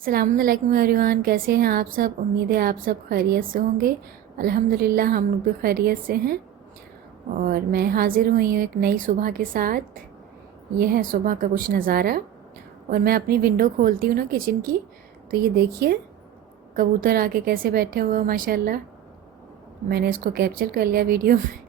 अस्सलामुअलैकुम एवरीवन, कैसे हैं आप सब। उम्मीद है आप सब खैरियत से होंगे। अल्हम्दुलिल्लाह हम लोग भी खैरियत से हैं। और मैं हाज़िर हुई हूँ एक नई सुबह के साथ। यह है सुबह का कुछ नज़ारा। और मैं अपनी विंडो खोलती हूँ ना किचन की, तो ये देखिए कबूतर आके कैसे बैठे हुए हो माशाल्लाह। मैंने इसको कैप्चर कर लिया वीडियो में।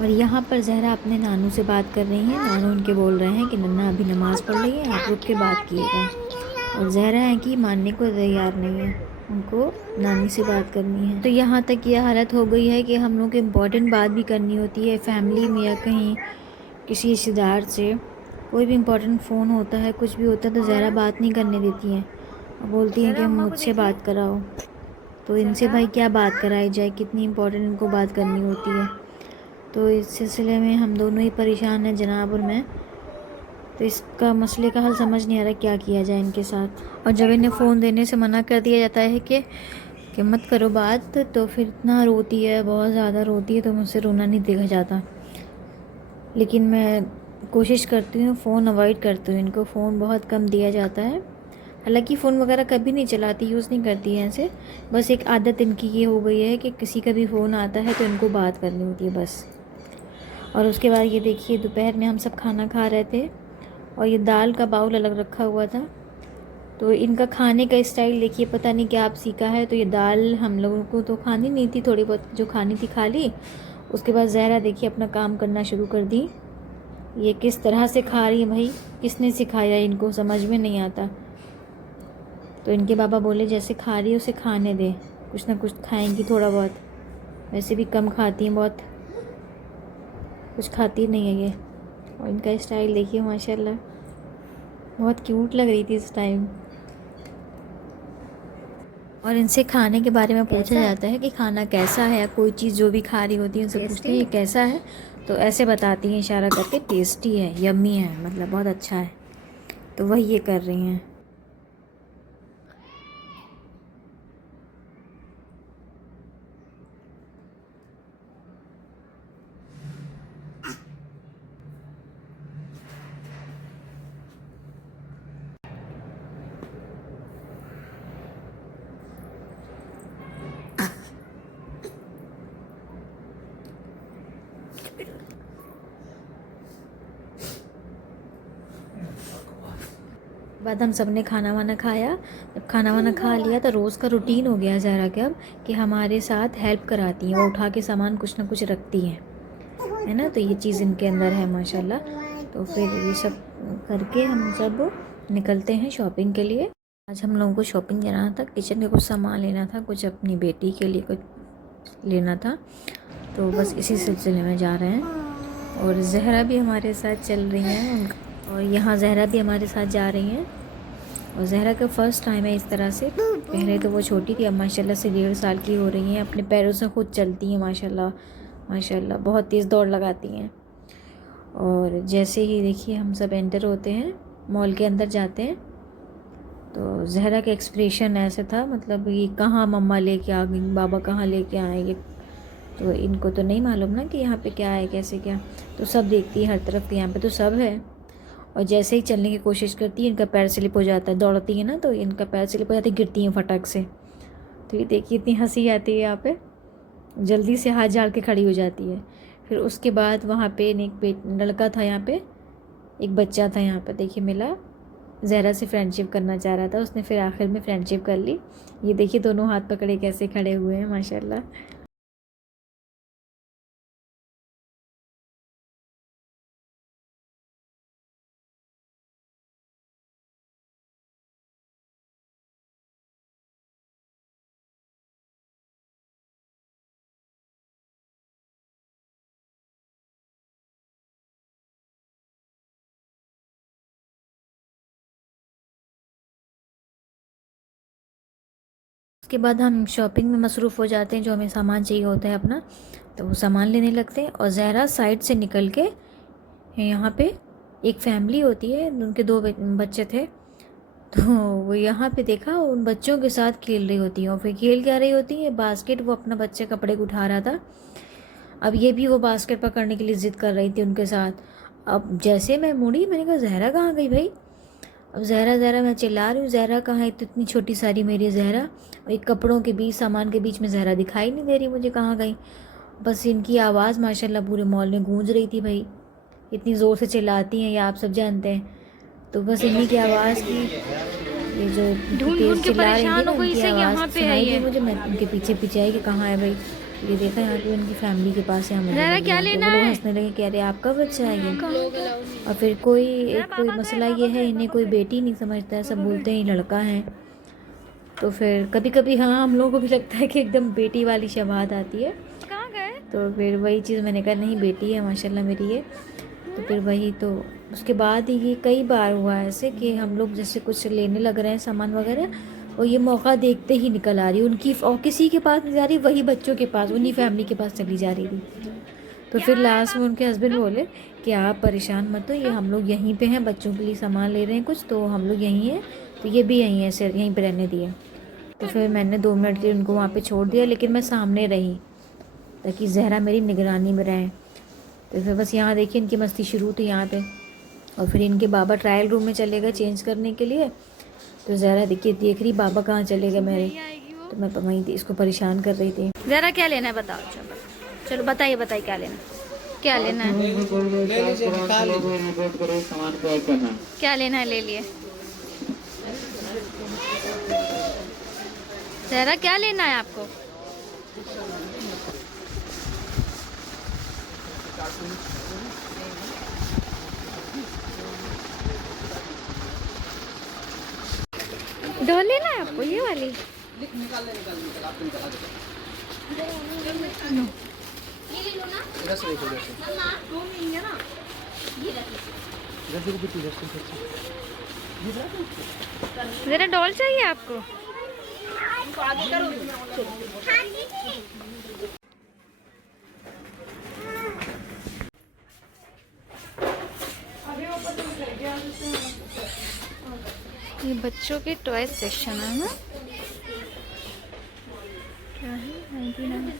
और यहाँ पर ज़हरा अपने नानू से बात कर रही हैं। नानू उनके बोल रहे हैं कि नन्ना अभी नमाज़ पढ़ रही है, आप रुक के बात कीजिएगा। और ज़हरा है कि मानने को तैयार नहीं है, उनको नानी से बात करनी है। तो यहाँ तक यह हालत हो गई है कि हम लोग को इम्पॉर्टेंट बात भी करनी होती है फैमिली में या कहीं किसी रिश्तेदार से। कोई भी इम्पोर्टेंट फ़ोन होता है, कुछ भी होता है, तो ज़हरा बात नहीं करने देती हैं और बोलती हैं कि मुझसे बात कराओ। तो इनसे भाई क्या बात कराई जाए, कितनी इम्पोर्टेंट इनको बात करनी होती है। तो इस सिलसिले में हम दोनों ही परेशान हैं जनाब और मैं। तो इसका मसले का हल समझ नहीं आ रहा क्या किया जाए इनके साथ। और जब इन्हें फ़ोन देने से मना कर दिया जाता है कि मत करो बात, तो फिर इतना रोती है, बहुत ज़्यादा रोती है। तो मुझसे रोना नहीं देखा जाता, लेकिन मैं कोशिश करती हूँ फ़ोन अवॉइड करती हूँ। इनको फ़ोन बहुत कम दिया जाता है। हालांकि फ़ोन वगैरह कभी नहीं चलाती, यूज़ नहीं करती हैं ऐसे। बस एक आदत इनकी ये हो गई है कि किसी का भी फ़ोन आता है तो इनको बात करनी होती है बस। और उसके बाद ये देखिए दोपहर में हम सब खाना खा रहे थे और ये दाल का बाउल अलग रखा हुआ था। तो इनका खाने का स्टाइल देखिए, पता नहीं क्या आप सीखा है। तो ये दाल हम लोगों को तो खानी नहीं थी, थोड़ी बहुत जो खानी थी खा ली। उसके बाद ज़हरा देखिए अपना काम करना शुरू कर दी। ये किस तरह से खा रही है भाई, किसने सिखाया इनको, समझ में नहीं आता। तो इनके पापा बोले जैसे खा रही है उसे खाने दे, कुछ ना कुछ खाएंगी थोड़ा बहुत। वैसे भी कम खाती हैं, बहुत कुछ खाती नहीं है ये। और इनका स्टाइल देखिए माशाल्लाह, बहुत क्यूट लग रही थी इस टाइम। और इनसे खाने के बारे में पूछा जाता है कि खाना कैसा है, कोई चीज़ जो भी खा रही होती है उनसे पूछते हैं ये कैसा है। तो ऐसे बताती हैं इशारा करके, टेस्टी है, यम्मी है, मतलब बहुत अच्छा है। तो वही ये कर रही हैं। बाद हम सब ने खाना वाना खाया। जब खाना वाना खा लिया तो रोज़ का रूटीन हो गया ज़हरा के अब कि हमारे साथ हेल्प कराती हैं। वो उठा के सामान कुछ ना कुछ रखती हैं, है ना। तो ये चीज़ इनके अंदर है माशाल्लाह। तो फिर ये सब करके हम सब निकलते हैं शॉपिंग के लिए। आज हम लोगों को शॉपिंग जाना था, किचन का कुछ सामान लेना था, कुछ अपनी बेटी के लिए कुछ लेना था। तो बस इसी सिलसिले में जा रहे हैं। और ज़हरा भी हमारे साथ चल रही हैं उनका, और यहाँ ज़हरा भी हमारे साथ जा रही हैं। और ज़हरा का फ़र्स्ट टाइम है इस तरह से। पहले तो वो छोटी थी, अब माशाल्लाह से 1.5 साल की हो रही हैं, अपने पैरों से खुद चलती हैं माशाल्लाह। माशाल्लाह बहुत तेज़ दौड़ लगाती हैं। और जैसे ही देखिए हम सब एंटर होते हैं, मॉल के अंदर जाते हैं, तो ज़हरा का एक्सप्रेशन ऐसे था, मतलब ये कहाँ मम्मा लेके आ गई, बाबा कहाँ लेके आए ये। तो इनको तो नहीं मालूम ना कि यहाँ पे क्या है, कैसे क्या। तो सब देखती है हर तरफ, यहाँ पे तो सब है। और जैसे ही चलने की कोशिश करती है, इनका पैर स्लिप हो जाता है। दौड़ती है ना तो इनका पैर स्लिप हो जाता है, गिरती हैं फटक से। तो ये देखिए इतनी हंसी आती है यहाँ पे, जल्दी से हाथ झाड़ के खड़ी हो जाती है। फिर उसके बाद वहाँ पे एक लड़का था, यहाँ पे एक बच्चा था, यहाँ पे देखिए मिला, ज़हरा से फ्रेंडशिप करना चाह रहा था। उसने फिर आखिर में फ्रेंडशिप कर ली। ये देखिए दोनों हाथ पकड़े कैसे खड़े हुए हैं माशाल्लाह। उसके बाद हम शॉपिंग में मसरूफ़ हो जाते हैं, जो हमें सामान चाहिए होता है अपना, तो वो सामान लेने लगते हैं। और ज़हरा साइड से निकल के यहाँ पे एक फैमिली होती है, उनके 2 बच्चे थे, तो वो यहाँ पे देखा उन बच्चों के साथ खेल रही होती है। और फिर खेल क्या रही होती है, बास्केट, वो अपना बच्चे कपड़े को उठा रहा था। अब ये भी वो बास्केट पकड़ने के लिए ज़िद कर रही थी उनके साथ। अब जैसे मैं मुड़ी, मैंने कहा ज़हरा कहाँ गई भाई। अब ज़हरा ज़हरा मैं चिल्ला रही हूँ, ज़हरा कहाँ है, तो इतनी छोटी सारी मेरी ज़हरा, और एक कपड़ों के बीच, सामान के बीच में ज़हरा दिखाई नहीं दे रही मुझे, कहाँ गई। बस इनकी आवाज़ माशाल्लाह पूरे मॉल में गूंज रही थी भाई, इतनी ज़ोर से चिल्लाती हैं, या आप सब जानते हैं। तो बस इन्हीं की आवाज़ की, ये जो तेज़ चिल्ला रही थी ना, उनकी आवाज़ सुनाई दी मुझे। मैं उनके पीछे पीछे आई कि कहाँ है भाई। ये देखा यहाँ पे उनकी फैमिली के पास है, मुझे क्या लेना है। वो लोग हंसने लगे, कह रहे आपका बच्चा है ये। और फिर कोई मसला ये है, इन्हें कोई बेटी नहीं समझता है, सब बोलते हैं लड़का है। तो फिर कभी कभी हाँ, हम लोगों को भी लगता है कि एकदम बेटी वाली शबात आती है। तो फिर वही चीज़ मैंने कहा, नहीं बेटी है माशाल्लाह मेरी ये। तो फिर वही, तो उसके बाद ये कई बार हुआ ऐसे कि हम लोग जैसे कुछ लेने लग रहे हैं सामान वगैरह, और ये मौका देखते ही निकल आ रही उनकी, और किसी के पास नहीं जा रही, वही बच्चों के पास, उन्हीं फैमिली के पास चली जा रही थी। तो फिर लास्ट में उनके हस्बैंड बोले कि आप परेशान मत हो, ये हम लोग यहीं पे हैं, बच्चों के लिए सामान ले रहे हैं कुछ, तो हम लोग यहीं हैं, तो ये भी यहीं है, सिर्फ यहीं पर रहने दिया। तो फिर मैंने 2 मिनट के लिए उनको वहाँ पे छोड़ दिया, लेकिन मैं सामने रही ताकि ज़हरा मेरी निगरानी में रहे। तो फिर बस यहाँ देखिए इनकी मस्ती शुरू थी यहाँ पे। और फिर इनके बाबा ट्रायल रूम में चले गए चेंज करने के लिए। तो ज़हरा देखिए देख रही बाबा कहाँ चले गए मेरे, तो मैं वहीं थी, इसको परेशान कर रही थी। ज़रा क्या लेना है बताओ, चलो बताइए बताइए क्या लेना, क्या लेना है, क्या लेना है ले लिए। ज़रा क्या लेना है आपको, डॉल लेना है आपको, ये वाली। ज़रा डॉल चाहिए आपको। ये बच्चों के टॉय सेक्शन है ना, क्या है 99।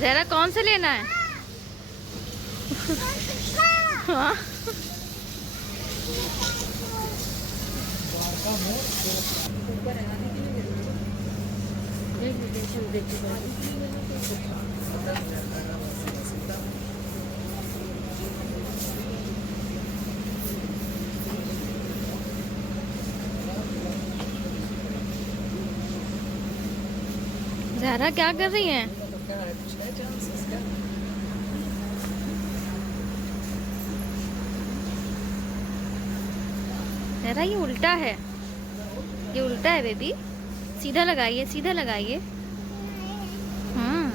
ज़रा कौन से लेना है। हाँ ज़रा क्या कर रही हैं। ज़रा ये उल्टा है, ये उल्टा है बेबी, सीधा लगाइए, सीधा लगाइए। हाँ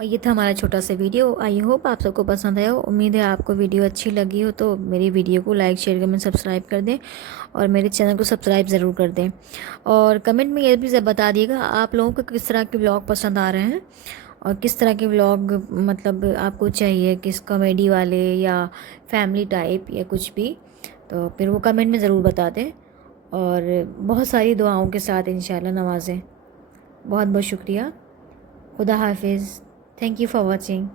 और ये था हमारा छोटा सा वीडियो। आई होप आप सबको पसंद आया हो। उम्मीद है आपको वीडियो अच्छी लगी हो तो मेरी वीडियो को लाइक शेयर कमेंट सब्सक्राइब कर दें और मेरे चैनल को सब्सक्राइब ज़रूर कर दें। और कमेंट में ये भी बता दिएगा आप लोगों को किस तरह के व्लॉग पसंद आ रहे हैं और किस तरह के व्लॉग मतलब आपको चाहिए, किस कॉमेडी वाले या फैमिली टाइप या कुछ भी, तो फिर वो कमेंट में ज़रूर बता दें। और बहुत सारी दुआओं के साथ इंशाल्लाह नवाज़ें। बहुत बहुत शुक्रिया। खुदा हाफिज़। Thank you for watching.